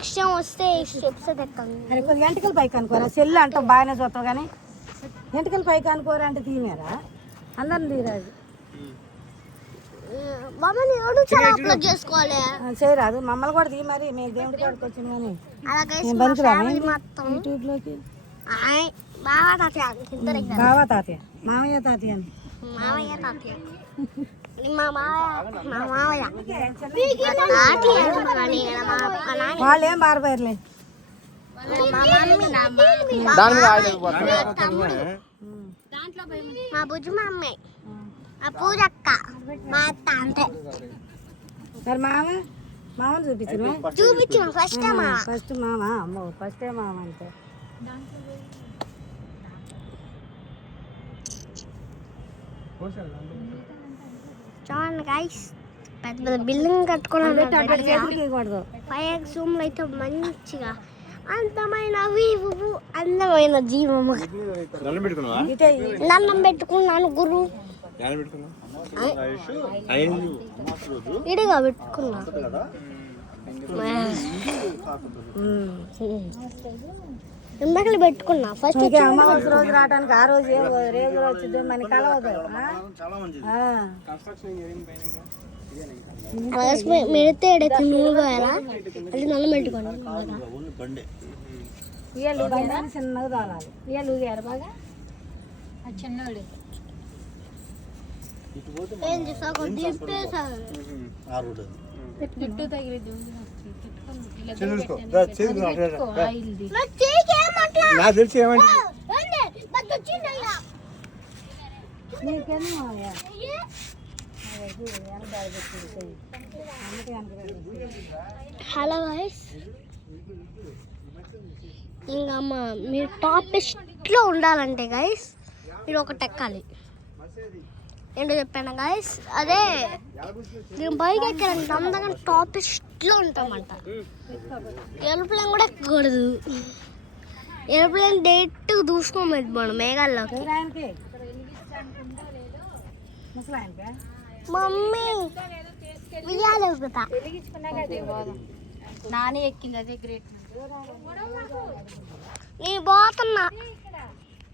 ఇష్టం వస్తే స్టెప్స్ ఎక్కండి. అరే కొద్దిగా ఎంటకలు పైకి అనుకోరా, సెల్లు అంటాం బాగానే చూస్తావు కానీ ఎంటకలు పైకి అనుకోరా అంటే తీయమేరా, అందరిని తీరాదు. మమ్మల్ని ఎవరు చాలా అప్లోడ్ చేసుకోవాలి చేయరాదు, మమ్మల్ని కూడా తీ. మరి మేము దేవుడి కాడికి వచ్చిన కానీ బతుకురాము యూట్యూబ్లోకి. బావా తాతయ్య బావా తాతయ్య, మామయ్య తాతయ్య అని. మామయ్య తాతయ్య మా మామయ్య వాళ్ళు ఏం మారిపోయారులే. మా బుజ్జు మా అమ్మాయి, మా పూజ అక్క, మా అత్త అంతే. మరి మామని చూపించిన ఫస్ట్ ఫస్ట్ మామ. అమ్మో ఫస్టే మామ అంతే. చూడండి గైస్, పెద్ద పెద్ద బిల్డింగ్ కట్టుకున్నాను. తీయకూడదు. పైకి జూమ్లో అయితే మంచిగా అందమైన వీవు, అందమైన జీవము. దండం పెట్టుకున్నాను గురు, ఇడిగా పెట్టుకున్నా. ఇందాకలు పెట్టుకున్నా ఫస్ట్. అమావాస్య రోజు రావడానికి ఆ రోజు రేపు వచ్చింది మన కలవదు. మెడితే ఎడకి నూనె పోయాలా, అది నల్ల పెట్టుకోండి. చిన్నగా తోలాలి. ఇయ్యాలు ఊగారు బాగా చిన్నోడు. ఏం చేసావు దింపేసాను. జుట్టు తగిలిద్దు హలో గైస్, ఇంకా మీరు టాపిస్ట్లో ఉండాలంటే గైస్ మీరు ఒకటి ఎక్కాలి. ఏంటో చెప్పాను గైస్, అదే నేను బైక్ ఎక్కాలంటే అందగా టాపిస్ట్లో ఉంటామంట. ఏరోప్లేన్ కూడా ఎక్కకూడదు. ఏరోప్లేన్ డైరెక్ట్ దూసుకోమది మనం మేఘాల్లోకి. మమ్మీ ఉయ్యాల ఊగుతా. నాని ఎక్కింది, అదే గ్రేట్. నేను పోతున్నా.